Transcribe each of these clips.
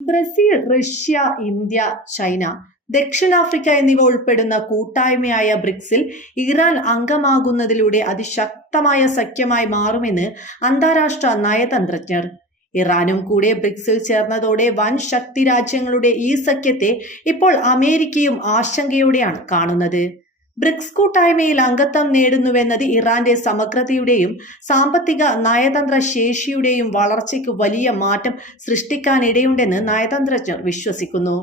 Brazil Russia India China ദക്ഷിണാഫ്രിക്ക എന്നിവ ഉൾപ്പെടുന്ന കൂട്ടായ്മയായ ബ്രിക്സിൽ ഇറാൻ അംഗമാകുന്നതിലൂടെ അതിശക്തമായ സഖ്യമായി മാറുമെന്ന് അന്താരാഷ്ട്ര നയതന്ത്രജ്ഞർ. ഇറാനും കൂടെ ബ്രിക്സിൽ ചേർന്നതോടെ വൻ ശക്തി രാജ്യങ്ങളുടെ ഈ സഖ്യത്തെ ഇപ്പോൾ അമേരിക്കയും ആശങ്കയോടെയാണ് കാണുന്നത്. ബ്രിക്സ് കൂട്ടായ്മയിൽ അംഗത്വം നേടുന്നുവെന്നത് ഇറാന്റെ സമഗ്രതയുടെയും സാമ്പത്തിക നയതന്ത്ര ശേഷിയുടെയും വളർച്ചയ്ക്ക് വലിയ മാറ്റം സൃഷ്ടിക്കാനിടയുണ്ടെന്ന് നയതന്ത്രജ്ഞർ വിശ്വസിക്കുന്നു.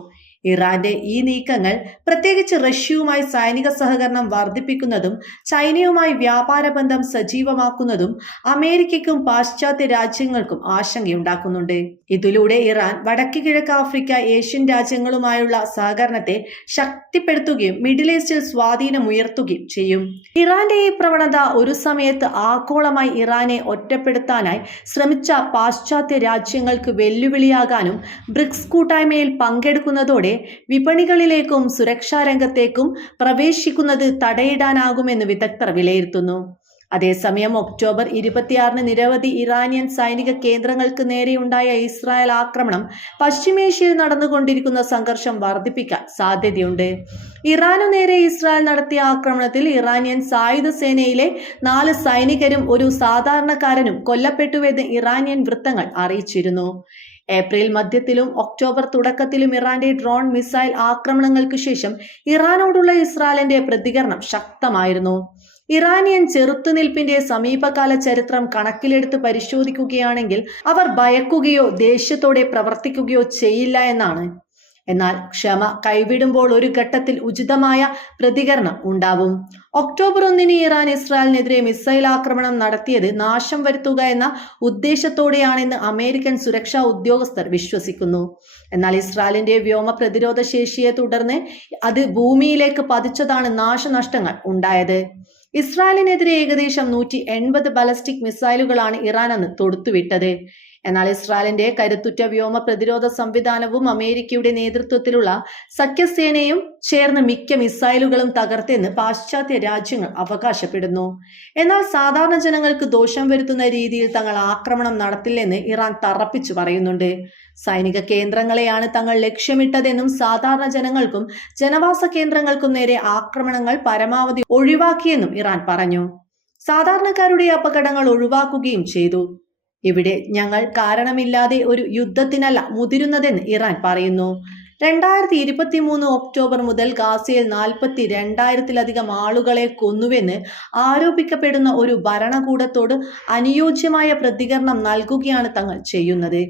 ഇറാന്റെ ഈ നീക്കങ്ങൾ പ്രത്യേകിച്ച് റഷ്യയുമായി സൈനിക സഹകരണം വർദ്ധിപ്പിക്കുന്നതും ചൈനയുമായി വ്യാപാര ബന്ധം സജീവമാക്കുന്നതും അമേരിക്കയ്ക്കും പാശ്ചാത്യ രാജ്യങ്ങൾക്കും ആശങ്കയുണ്ടാക്കുന്നുണ്ട്. ഇതിലൂടെ ഇറാൻ വടക്ക് കിഴക്ക് ആഫ്രിക്ക ഏഷ്യൻ രാജ്യങ്ങളുമായുള്ള സഹകരണത്തെ ശക്തിപ്പെടുത്തുകയും മിഡിൽ ഈസ്റ്റിൽ സ്വാധീനം ഉയർത്തുകയും ചെയ്യും. ഇറാന്റെ ഈ പ്രവണത ഒരു സമയത്ത് ആഗോളമായി ഇറാനെ ഒറ്റപ്പെടുത്താനായി ശ്രമിച്ച പാശ്ചാത്യ രാജ്യങ്ങൾക്ക് വെല്ലുവിളിയാകാനും ബ്രിക്സ് കൂട്ടായ്മയിൽ പങ്കെടുക്കുന്നതോടെ വിപണികളിലേക്കും സുരക്ഷാ രംഗത്തേക്കും പ്രവേശിക്കുന്നത് തടയിടാനാകുമെന്ന് വിദഗ്ധർ വിലയിരുത്തുന്നു. അതേസമയം ഒക്ടോബർ ഇരുപത്തിയാറിന് നിരവധി ഇറാനിയൻ സൈനിക കേന്ദ്രങ്ങൾക്ക് നേരെയുണ്ടായ ഇസ്രായേൽ ആക്രമണം പശ്ചിമേഷ്യയിൽ നടന്നുകൊണ്ടിരിക്കുന്ന സംഘർഷം വർദ്ധിപ്പിക്കാൻ സാധ്യതയുണ്ട്. ഇറാനു നേരെ ഇസ്രായേൽ നടത്തിയ ആക്രമണത്തിൽ ഇറാനിയൻ സായുധ സേനയിലെ നാല് സൈനികരും ഒരു സാധാരണക്കാരനും കൊല്ലപ്പെട്ടുവെന്ന് ഇറാനിയൻ വൃത്തങ്ങൾ അറിയിച്ചിരുന്നു. ഏപ്രിൽ മധ്യത്തിലും ഒക്ടോബർ തുടക്കത്തിലും ഇറാന്റെ ഡ്രോൺ മിസൈൽ ആക്രമണങ്ങൾക്ക് ശേഷം ഇറാനോടുള്ള ഇസ്രായേലിന്റെ പ്രതികരണം ശക്തമായിരുന്നു. ഇറാനിയൻ ചെറുത്തുനിൽപ്പിന്റെ സമീപകാല ചരിത്രം കണക്കിലെടുത്ത് പരിശോധിക്കുകയാണെങ്കിൽ അവർ ഭയക്കുകയോ ദേഷ്യത്തോടെ പ്രവർത്തിക്കുകയോ ചെയ്യില്ല എന്നാണ്. എന്നാൽ ക്ഷമ കൈവിടുമ്പോൾ ഒരു ഘട്ടത്തിൽ ഉചിതമായ പ്രതികരണം ഉണ്ടാവും. ഒക്ടോബർ ഒന്നിന് ഇറാൻ ഇസ്രായേലിനെതിരെ മിസൈൽ ആക്രമണം നടത്തിയത് നാശം വരുത്തുക എന്ന ഉദ്ദേശത്തോടെയാണെന്ന് അമേരിക്കൻ സുരക്ഷാ ഉദ്യോഗസ്ഥർ വിശ്വസിക്കുന്നു. എന്നാൽ ഇസ്രായേലിന്റെ വ്യോമ പ്രതിരോധ ശേഷിയെ തുടർന്ന് അത് ഭൂമിയിലേക്ക് പതിച്ചതാണ് നാശനഷ്ടങ്ങൾ ഉണ്ടായത്. ഇസ്രായേലിനെതിരെ ഏകദേശം നൂറ്റി എൺപത് ബലസ്റ്റിക് മിസൈലുകളാണ് ഇറാൻ അന്ന് തൊടുത്തുവിട്ടത്. എന്നാൽ ഇസ്രായേലിന്റെ കരുത്തുറ്റ വ്യോമ പ്രതിരോധ സംവിധാനവും അമേരിക്കയുടെ നേതൃത്വത്തിലുള്ള സഖ്യസേനയും ചേർന്ന് മിക്ക മിസൈലുകളും തകർത്തെന്ന് പാശ്ചാത്യ രാജ്യങ്ങൾ അവകാശപ്പെടുന്നു. എന്നാൽ സാധാരണ ജനങ്ങൾക്ക് ദോഷം വരുത്തുന്ന രീതിയിൽ തങ്ങൾ ആക്രമണം നടത്തില്ലെന്ന് ഇറാൻ തറപ്പിച്ചു പറയുന്നുണ്ട്. സൈനിക കേന്ദ്രങ്ങളെയാണ് തങ്ങൾ ലക്ഷ്യമിട്ടതെന്നും സാധാരണ ജനങ്ങൾക്കും ജനവാസ കേന്ദ്രങ്ങൾക്കും നേരെ ആക്രമണങ്ങൾ പരമാവധി ഒഴിവാക്കിയെന്നും ഇറാൻ പറഞ്ഞു. സാധാരണക്കാരുടെ അപകടങ്ങൾ ഒഴിവാക്കുകയും ചെയ്തു. ഇവിടെ ഞങ്ങൾ കാരണമില്ലാതെ ഒരു യുദ്ധത്തിനല്ല മുതിരുന്നതെന്ന് ഇറാൻ പറയുന്നു. രണ്ടായിരത്തി ഇരുപത്തി മൂന്ന് ഒക്ടോബർ മുതൽ ഗാസയിൽ നാൽപ്പത്തി രണ്ടായിരത്തിലധികം ആളുകളെ കൊന്നുവെന്ന് ആരോപിക്കപ്പെടുന്ന ഒരു ഭരണകൂടത്തോട് അനുയോജ്യമായ പ്രതികരണം നൽകുകയാണ് തങ്ങൾ ചെയ്യുന്നത്.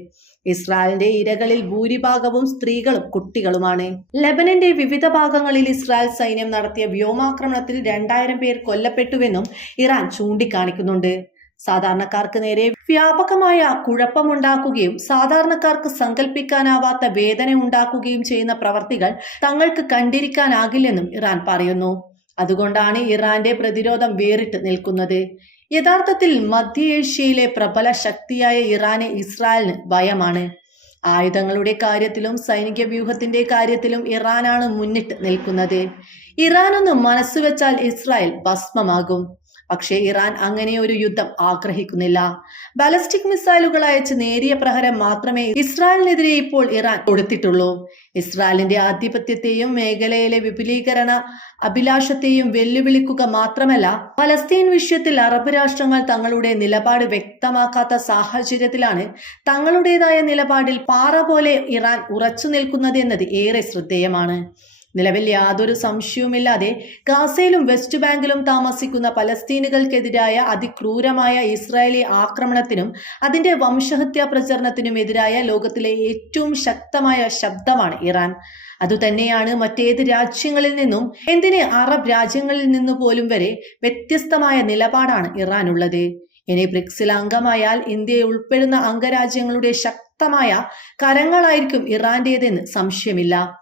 ഇസ്രായേലിന്റെ ഇരകളിൽ ഭൂരിഭാഗവും സ്ത്രീകളും കുട്ടികളുമാണ്. ലെബനന്റെ വിവിധ ഭാഗങ്ങളിൽ ഇസ്രായേൽ സൈന്യം നടത്തിയ വ്യോമാക്രമണത്തിൽ രണ്ടായിരം പേർ കൊല്ലപ്പെട്ടുവെന്നും ഇറാൻ ചൂണ്ടിക്കാണിക്കുന്നുണ്ട്. സാധാരണക്കാർക്ക് നേരെ വ്യാപകമായ കുഴപ്പമുണ്ടാക്കുകയും സാധാരണക്കാർക്ക് സങ്കല്പിക്കാനാവാത്ത വേദന ഉണ്ടാക്കുകയും ചെയ്യുന്ന പ്രവർത്തികൾ തങ്ങൾക്ക് കണ്ടിരിക്കാനാകില്ലെന്നും ഇറാൻ പറയുന്നു. അതുകൊണ്ടാണ് ഇറാന്റെ പ്രതിരോധം വേറിട്ട് നിൽക്കുന്നത്. യഥാർത്ഥത്തിൽ മധ്യ ഏഷ്യയിലെ പ്രബല ശക്തിയായ ഇറാന് ഇസ്രായേലിന് ഭയമാണ്. ആയുധങ്ങളുടെ കാര്യത്തിലും സൈനിക വ്യൂഹത്തിന്റെ കാര്യത്തിലും ഇറാനാണ് മുന്നിട്ട് നിൽക്കുന്നത്. ഇറാനൊന്ന് മനസ്സുവെച്ചാൽ ഇസ്രായേൽ ഭസ്മമാകും. പക്ഷേ ഇറാൻ അങ്ങനെ ഒരു യുദ്ധം ആഗ്രഹിക്കുന്നില്ല. ബാലസ്റ്റിക് മിസൈലുകൾ അയച്ച് നേരിയ പ്രഹരം മാത്രമേ ഇസ്രായേലിനെതിരെ ഇപ്പോൾ ഇറാൻ കൊടുത്തിട്ടുള്ളൂ. ഇസ്രായേലിന്റെ ആധിപത്യത്തെയും മേഖലയിലെ വിപുലീകരണ അഭിലാഷത്തെയും വെല്ലുവിളിക്കുക മാത്രമല്ല പലസ്തീൻ വിഷയത്തിൽ അറബ് രാഷ്ട്രങ്ങൾ തങ്ങളുടെ നിലപാട് വ്യക്തമാക്കാത്ത സാഹചര്യത്തിലാണ് തങ്ങളുടേതായ നിലപാടിൽ പാറ പോലെ ഇറാൻ ഉറച്ചു നിൽക്കുന്നത് എന്നത് ഏറെ ശ്രദ്ധേയമാണ്. നിലവിൽ യാതൊരു സംശയവുമില്ലാതെ ഗാസയിലും വെസ്റ്റ് ബാങ്കിലും താമസിക്കുന്ന പലസ്തീനുകൾക്കെതിരായ അതിക്രൂരമായ ഇസ്രായേലി ആക്രമണത്തിനും അതിന്റെ വംശഹത്യാ പ്രചരണത്തിനും എതിരായ ലോകത്തിലെ ഏറ്റവും ശക്തമായ ശബ്ദമാണ് ഇറാൻ. അതുതന്നെയാണ് മറ്റേത് രാജ്യങ്ങളിൽ നിന്നും എന്തിന് അറബ് രാജ്യങ്ങളിൽ നിന്നു പോലും വരെ വ്യത്യസ്തമായ നിലപാടാണ് ഇറാനുള്ളത്. ഇനി ബ്രിക്സിൽ അംഗമായാൽ ഇന്ത്യയെ ഉൾപ്പെടുന്ന അംഗരാജ്യങ്ങളുടെ ശക്തമായ കരങ്ങളായിരിക്കും ഇറാന്റേതെന്ന് സംശയമില്ല.